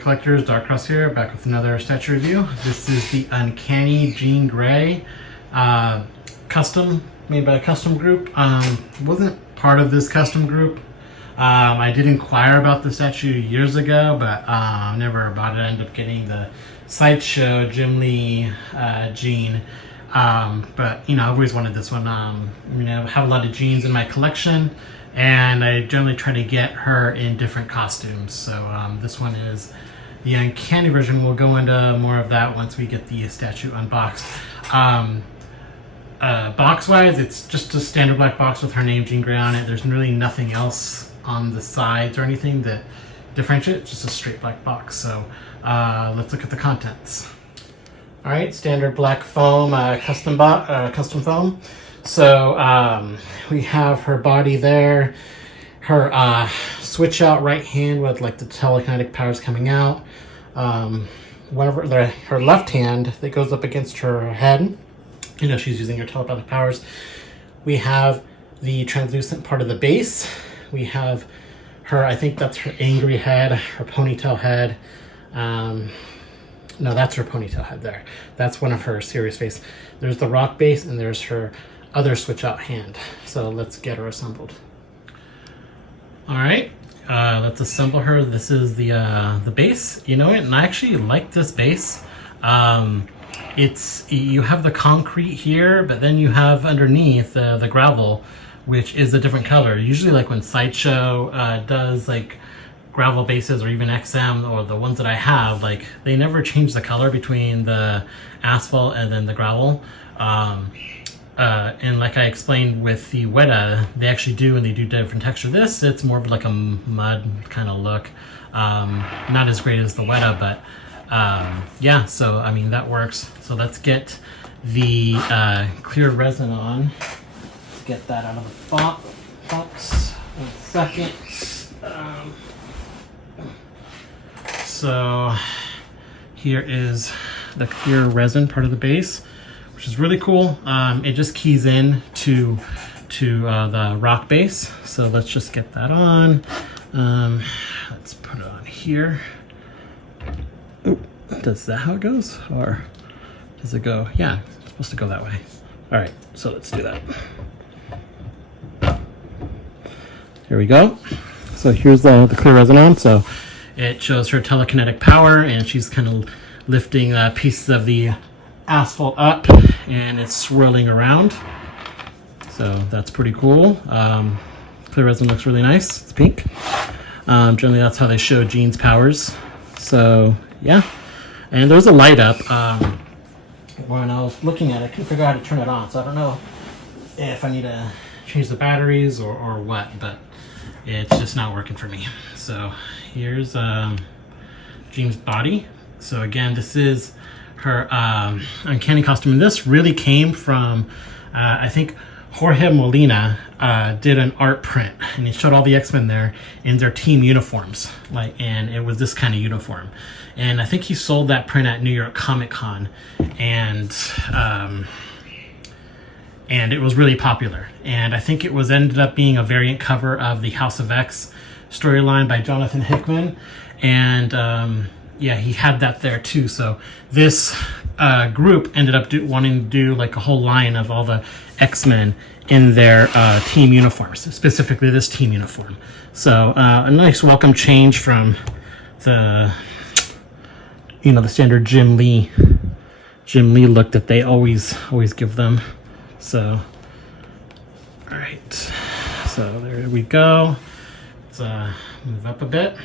collectors, Dark Cross here, back with another statue review. This is the Uncanny Jean Grey, custom, made by a custom group. Wasn't part of this custom group. I did inquire about the statue years ago, but never bought it. I ended up getting the Sideshow Jim Lee Jean. But you know, I've always wanted this one. You know, I have a lot of jeans in my collection, and I generally try to get her in different costumes. So this one is the Uncanny version. We'll go into more of that once we get the statue unboxed. Box wise, it's just a standard black box with her name Jean Grey on it. There's really nothing else on the sides or anything that differentiates. Just a straight black box. So let's look at the contents. All right, standard black foam, custom foam. So we have her body there, her switch out right hand with like the telekinetic powers coming out. Her left hand that goes up against her head, you know, she's using her telepathic powers. We have the translucent part of the base. We have her, I think that's her angry head, her ponytail head. No, that's her ponytail head there. That's one of her serious face. There's the rock base, and there's her other switch out hand. So let's get her assembled. All right, let's assemble her. This is the base. You know what? And I actually like this base. You have the concrete here, but then you have underneath the gravel, which is a different color. Usually, like when Sideshow does like gravel bases, or even XM, or the ones that I have, like they never change the color between the asphalt and then the gravel. And like I explained with the Weta, they actually do, and they do different texture. This, it's more of like a mud kind of look. Not as great as the Weta, but yeah, so I mean that works. So let's get the clear resin on. Let's get that out of the box. 1 second. So here is the clear resin part of the base, which is really cool. It just keys in to the rock base. So let's just get that on. Let's put it on here. Ooh, does that how it goes? Or does it go? Yeah, it's supposed to go that way. All right, so let's do that. Here we go. So here's the clear resin on. So it shows her telekinetic power, and she's kind of lifting pieces of the asphalt up, and it's swirling around. So that's pretty cool. Clear resin looks really nice. It's pink. Generally, that's how they show Jean's powers. So yeah, and there's a light up. When I was looking at it, I couldn't figure out how to turn it on. So I don't know if I need to change the batteries or what, but it's just not working for me. So here's Jean's body. So again, this is her Uncanny costume. And this really came from, I think Jorge Molina did an art print, and he showed all the X-Men there in their team uniforms. And it was this kind of uniform. And I think he sold that print at New York Comic Con, and it was really popular. And I think it was ended up being a variant cover of the House of X storyline by Jonathan Hickman. And yeah, he had that there too. So this group ended up wanting to do like a whole line of all the X-Men in their team uniforms, specifically this team uniform. So a nice welcome change from the, you know, the standard Jim Lee look that they always give them. So, all right, so there we go. Let's move up a bit.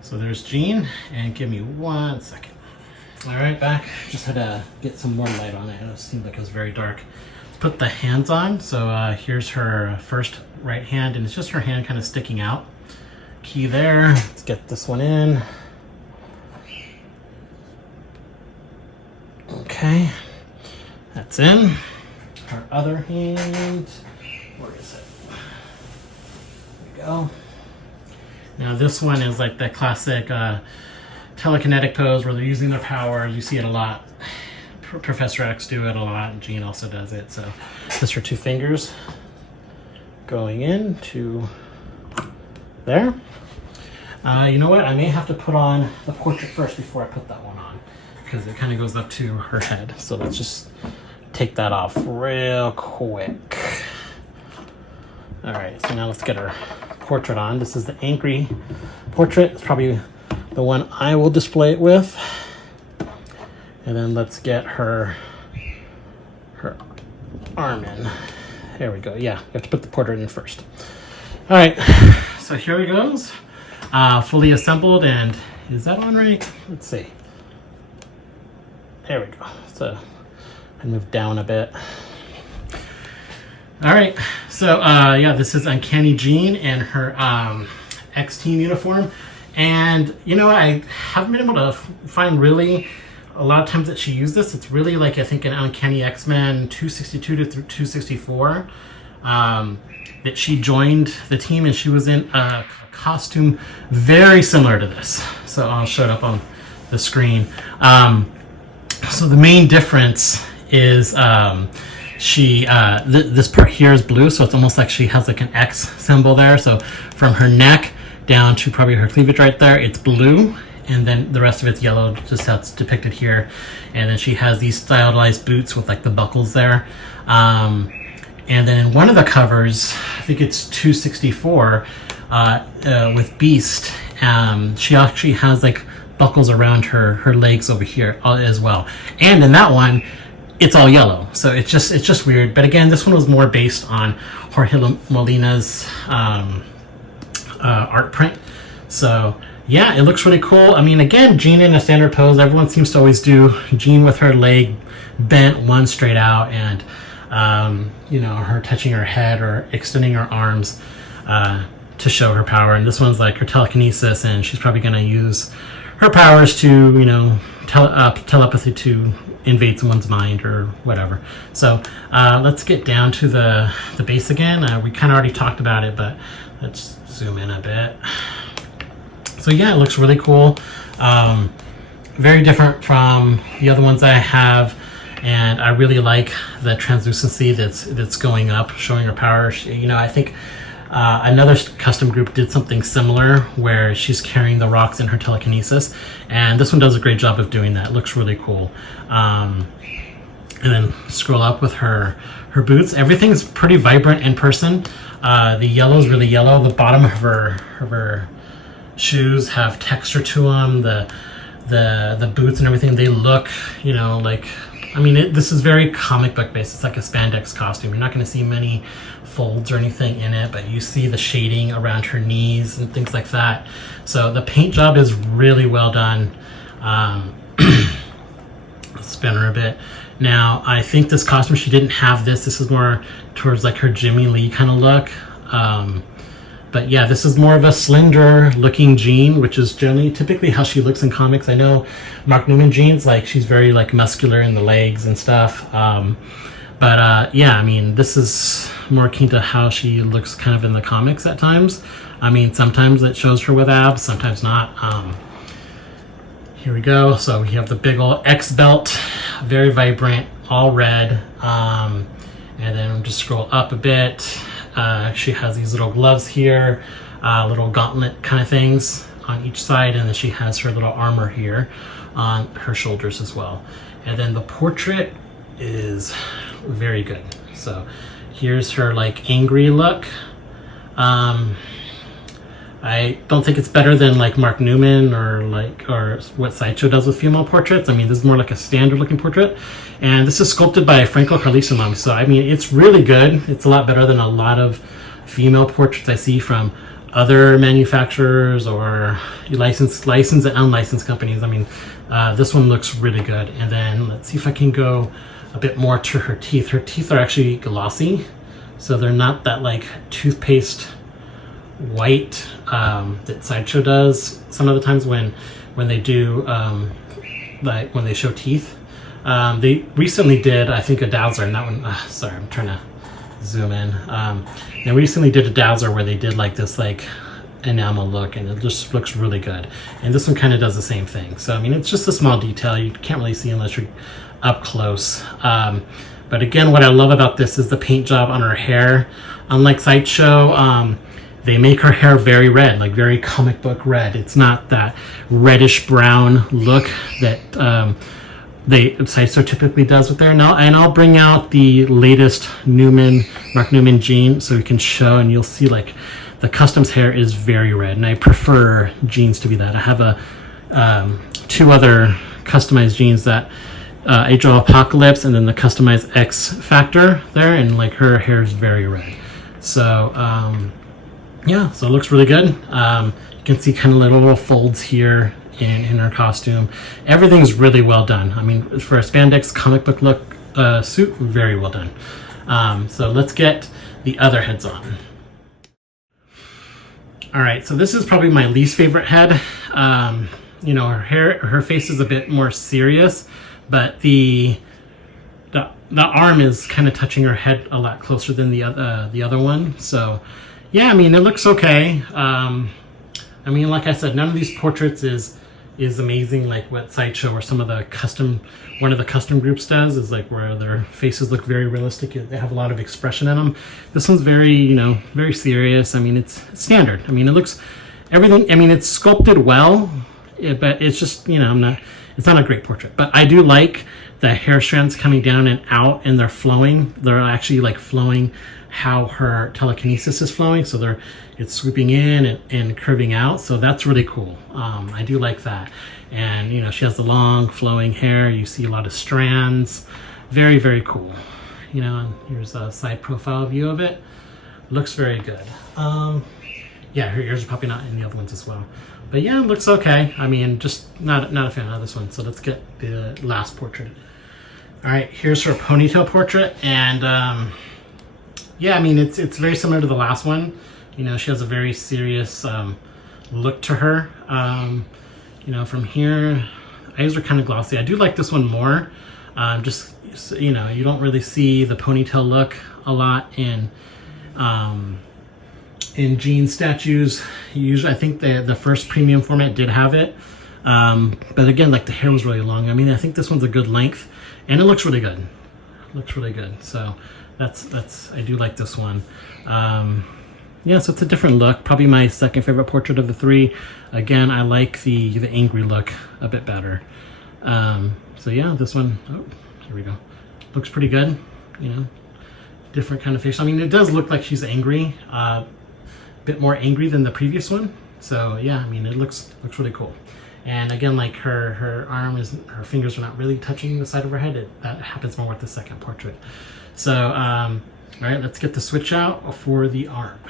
So there's Jean, and give me 1 second. All right, back. Just had to get some more light on it. It seemed like it was very dark. Let's put the hands on. So here's her first right hand, and it's just her hand kind of sticking out. Key there. Let's get this one in. Okay. That's in. Our other hand, where is it? There we go. Now this one is like the classic telekinetic pose where they're using their power. You see it a lot. Professor X do it a lot, and Jean also does it. So just her 2 fingers going in to there. You know what? I may have to put on the portrait first before I put that one on, because it kind of goes up to her head. So let's just take that off real quick. All right, so now let's get her portrait on. This is the angry portrait. It's probably the one I will display it with. And then let's get her arm in. There we go. Yeah, you have to put the portrait in first. All right, so here it goes. Fully assembled, and is that on right? Let's see. There we go. So I move down a bit. All right, so yeah, this is Uncanny Jean in her X-Team uniform. And you know, I haven't been able to find really a lot of times that she used this. It's really like, I think, an Uncanny X-Men 262 to 264 that she joined the team, and she was in a costume very similar to this. So I'll show it up on the screen. So the main difference is this part here is blue, so it's almost like she has like an X symbol there. So from her neck down to probably her cleavage right there, it's blue, and then the rest of it's yellow, just how it's depicted here. And then she has these stylized boots with like the buckles there. And then in one of the covers, I think it's 264, with Beast, she actually has like buckles around her legs over here as well. And in that one, it's all yellow, so it's just weird. But again, this one was more based on Jorge Molina's art print. So yeah, it looks really cool. I mean, again, Jean in a standard pose. Everyone seems to always do Jean with her leg bent one straight out, and you know, her touching her head or extending her arms to show her power. And this one's like her telekinesis, and she's probably going to use her powers to, you know, telepathy to invade someone's mind or whatever. So let's get down to the base again. We kind of already talked about it, but let's zoom in a bit. So yeah, it looks really cool. Very different from the other ones I have, and I really like the translucency that's going up, showing her power. You know, I think another custom group did something similar where she's carrying the rocks in her telekinesis, and this one does a great job of doing that. It looks really cool. And then scroll up with her boots. Everything's pretty vibrant in person. The yellow is really yellow. The bottom of her shoes have texture to them. The boots and everything, they look, you know, like, I mean, this is very comic book based. It's like a spandex costume. You're not going to see many folds or anything in it, but you see the shading around her knees and things like that. So the paint job is really well done. Let's spin her a bit. Now, I think this costume, she didn't have this. This is more towards like her Jimmy Lee kind of look. But yeah, this is more of a slender looking Jean, which is typically how she looks in comics. I know Mark Newman Jean's like, she's very like muscular in the legs and stuff. But yeah, I mean, this is more akin to how she looks kind of in the comics at times. I mean, sometimes it shows her with abs, sometimes not. Here we go. So we have the big old X belt, very vibrant, all red. And then just scroll up a bit. She has these little gloves here, little gauntlet kind of things on each side, and then she has her little armor here on her shoulders as well. And then the portrait is very good. So here's her like angry look. I don't think it's better than like Mark Newman or what Sideshow does with female portraits. I mean, this is more like a standard looking portrait, and this is sculpted by Franco Carlisemo. So I mean, it's really good. It's a lot better than a lot of female portraits I see from other manufacturers or licensed and unlicensed companies. I mean, this one looks really good. And then let's see if I can go a bit more to her teeth. Her teeth are actually glossy, so they're not that like toothpaste white that Sideshow does some of the times when they do like when they show teeth. They recently did, I think, a Dazzler, and that one, sorry, I'm trying to zoom in. They recently did a Dazzler where they did like this like enamel look, and it just looks really good. And this one kind of does the same thing. So I mean, it's just a small detail you can't really see unless you're up close. But again, what I love about this is the paint job on her hair. Unlike Sideshow, they make her hair very red, like very comic book red. It's not that reddish brown look that Sideshow typically does with there. Now, and I'll bring out the latest Mark Newman jean so we can show, and you'll see like the customs hair is very red, and I prefer jeans to be that. I have two other customized jeans, that Age of Apocalypse and then the customized X Factor there, and like her hair is very red. So yeah, so it looks really good. You can see kind of little folds here in her costume. Everything's really well done. I mean, for a spandex comic book look suit, very well done. So let's get the other heads on. All right, so this is probably my least favorite head. You know, her face is a bit more serious, but the arm is kind of touching her head a lot closer than the other one. So yeah, I mean, it looks okay. I mean, like I said, none of these portraits is amazing like what Sideshow or some of the one of the custom groups does, is like where their faces look very realistic. They have a lot of expression in them. This one's very, you know, very serious. I mean, it's standard. I mean, it looks everything. I mean, it's sculpted well, but it's just, you know, it's not a great portrait. But I do like the hair strands coming down and out, and they're flowing. They're actually like flowing how her telekinesis is flowing. So it's swooping in and curving out. So that's really cool. I do like that. And, you know, she has the long flowing hair. You see a lot of strands. Very, very cool. You know, and here's a side profile view of it. Looks very good. Yeah, her ears are probably not in the other ones as well. But yeah, it looks okay. I mean, just not a fan of this one. So let's get the last portrait. All right, here's her ponytail portrait. And yeah, I mean, it's very similar to the last one. You know, she has a very serious look to her. You know, from here, eyes are kind of glossy. I do like this one more. Just, you know, you don't really see the ponytail look a lot in jean statues. Usually, I think the first premium format did have it. But again, like the hair was really long. I mean, I think this one's a good length, and it looks really good. Looks really good. So that's I do like this one. Yeah, so it's a different look. Probably my second favorite portrait of the three. Again, I like the angry look a bit better. So yeah, this one, oh, here we go. Looks pretty good, you know, different kind of face. I mean, it does look like she's angry, a bit more angry than the previous one. So yeah, I mean, it looks really cool. And again, like her her fingers are not really touching the side of her head. That happens more with the second portrait. So, all right, let's get the switch out for the arm.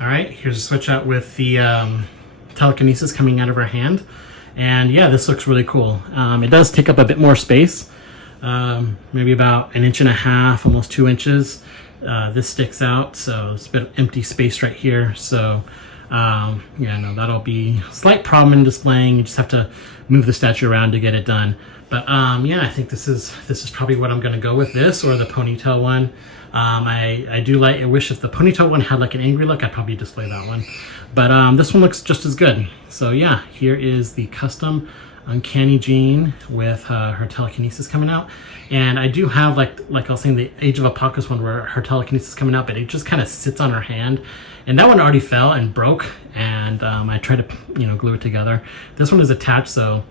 All right, here's a switch out with the telekinesis coming out of her hand. And yeah, this looks really cool. It does take up a bit more space, maybe about 1.5 inches, almost 2 inches. This sticks out, so it's a bit of empty space right here. So yeah, no, that'll be a slight problem in displaying. You just have to move the statue around to get it done. But yeah, I think this is probably what I'm going to go with, this or the ponytail one. I wish if the ponytail one had like an angry look, I'd probably display that one. But this one looks just as good. So yeah, here is the custom Uncanny jean with her telekinesis coming out. And I do have, like I was saying, the Age of Apocalypse one where her telekinesis is coming out, but it just kind of sits on her hand. And that one already fell and broke, and I tried to, you know, glue it together. This one is attached, so,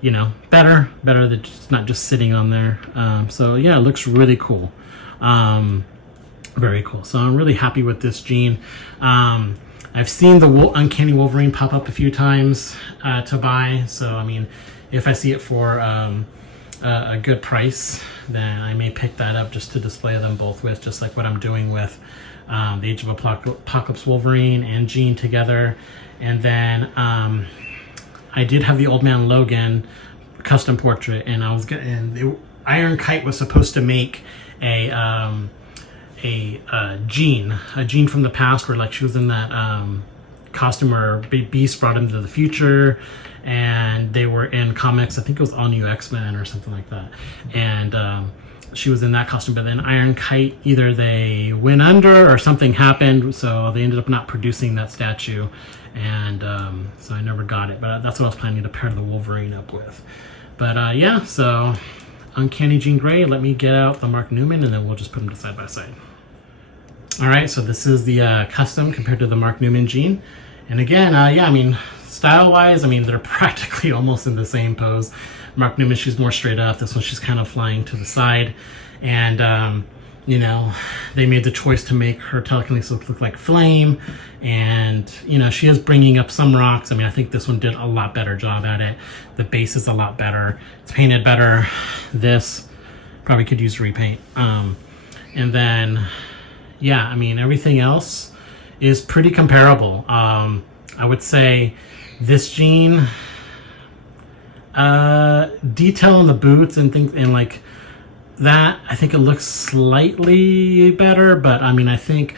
you know, better that it's not just sitting on there. So yeah, it looks really cool. Very cool. So I'm really happy with this jean. I've seen the Uncanny Wolverine pop up a few times to buy. So, I mean, if I see it for a good price, then I may pick that up just to display them both with, just like what I'm doing with the Age of Apocalypse Wolverine and Jean together. And then I did have the Old Man Logan custom portrait, and Iron Kite was supposed to make a Jean from the past, where like she was in that costume where Beast brought him to the future, and they were in comics. I think it was All New X-Men or something like that, and she was in that costume. But then Iron Kite, either they went under or something happened, so they ended up not producing that statue, and so I never got it. But that's what I was planning to pair the Wolverine up with. But yeah, so Uncanny Jean Grey. Let me get out the Mark Newman, and then we'll just put them side by side. All right, so this is the custom compared to the Mark Newman jean. And again, yeah, I mean, style-wise, I mean, they're practically almost in the same pose. Mark Newman, she's more straight up. This one, she's kind of flying to the side. And, you know, they made the choice to make her telekinesis look like flame. And, you know, she is bringing up some rocks. I mean, I think this one did a lot better job at it. The base is a lot better. It's painted better. This probably could use repaint. And then, yeah, I mean, everything else is pretty comparable. I would say this jean, detail on the boots and things, and like that, I think it looks slightly better, but I mean, I think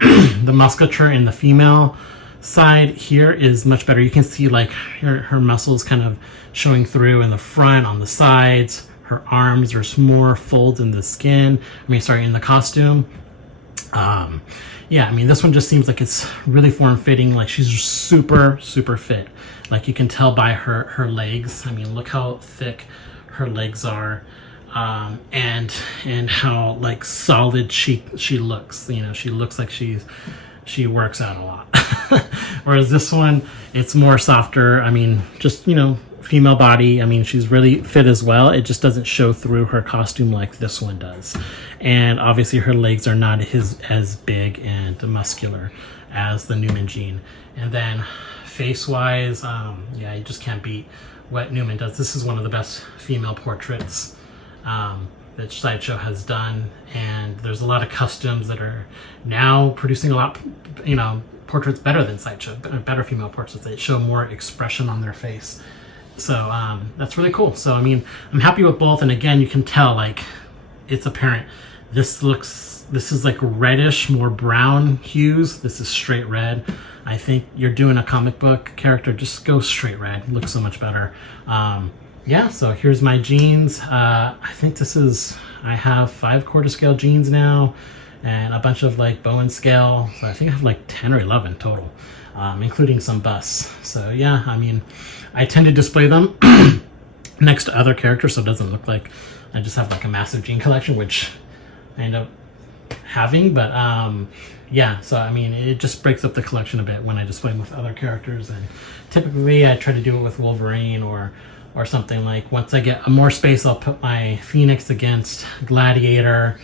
the musculature in the female side here is much better. You can see like her muscles kind of showing through in the front, on the sides. Her arms, there's more folds in the skin. I mean, sorry, in the costume. Yeah, I mean, this one just seems like it's really form-fitting. Like, she's super, super fit. Like, you can tell by her legs. I mean, look how thick her legs are. And how, like, solid she looks. You know, she looks like she works out a lot. Whereas this one, it's more softer. I mean, just, you know, female body. I mean, she's really fit as well. It just doesn't show through her costume like this one does. And obviously her legs are not as big and muscular as the Newman jean. And then face-wise, yeah, you just can't beat what Newman does. This is one of the best female portraits that Sideshow has done. And there's a lot of customs that are now producing a lot, you know, portraits better than Sideshow, better female portraits that show more expression on their face. So that's really cool. So I mean, I'm happy with both. And again, you can tell, like, it's apparent. This is like reddish, more brown hues. This is straight red. I think you're doing a comic book character, just go straight red. It looks so much better. Yeah, so here's my jeans. I think I have 5 quarter scale jeans now and a bunch of like Bowen scale. So I think I have like 10 or 11 total, including some busts. So yeah, I mean, I tend to display them next to other characters so it doesn't look like I just have like a massive jean collection, which I end up having. But yeah, so I mean, it just breaks up the collection a bit when I display them with other characters. And typically I try to do it with Wolverine or something. Like, once I get more space, I'll put my Phoenix against Gladiator.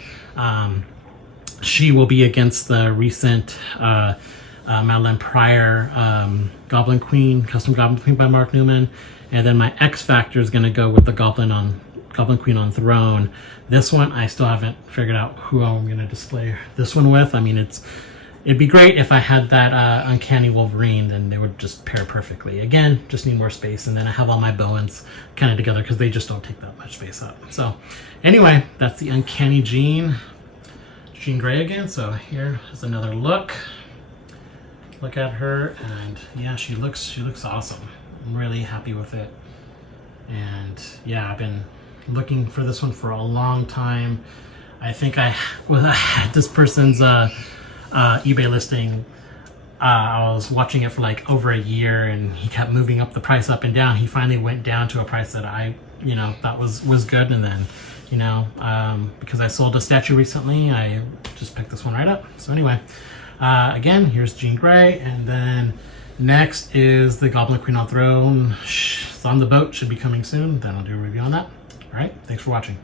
She will be against the recent Madeline Pryor Goblin Queen, custom Goblin Queen by Mark Newman. And then my X Factor is going to go with the Goblin Queen on Throne. This one, I still haven't figured out who I'm going to display this one with. I mean, it'd be great if I had that Uncanny Wolverine, then they would just pair perfectly. Again, just need more space. And then I have all my Bowens kind of together because they just don't take that much space up. So anyway, that's the Uncanny Jean Grey again. So here is another look. Look at her, and yeah, she looks awesome. I'm really happy with it. And yeah, I've been looking for this one for a long time. I think I had this person's eBay listing. I was watching it for like over a year, and he kept moving up the price up and down. He finally went down to a price that I, you know, thought was good. And then, you know, because I sold a statue recently, I just picked this one right up. So anyway, again, here's Jean Grey, and then next is the Goblin Queen on Throne. It's on the boat, should be coming soon. Then I'll do a review on that. All right, thanks for watching.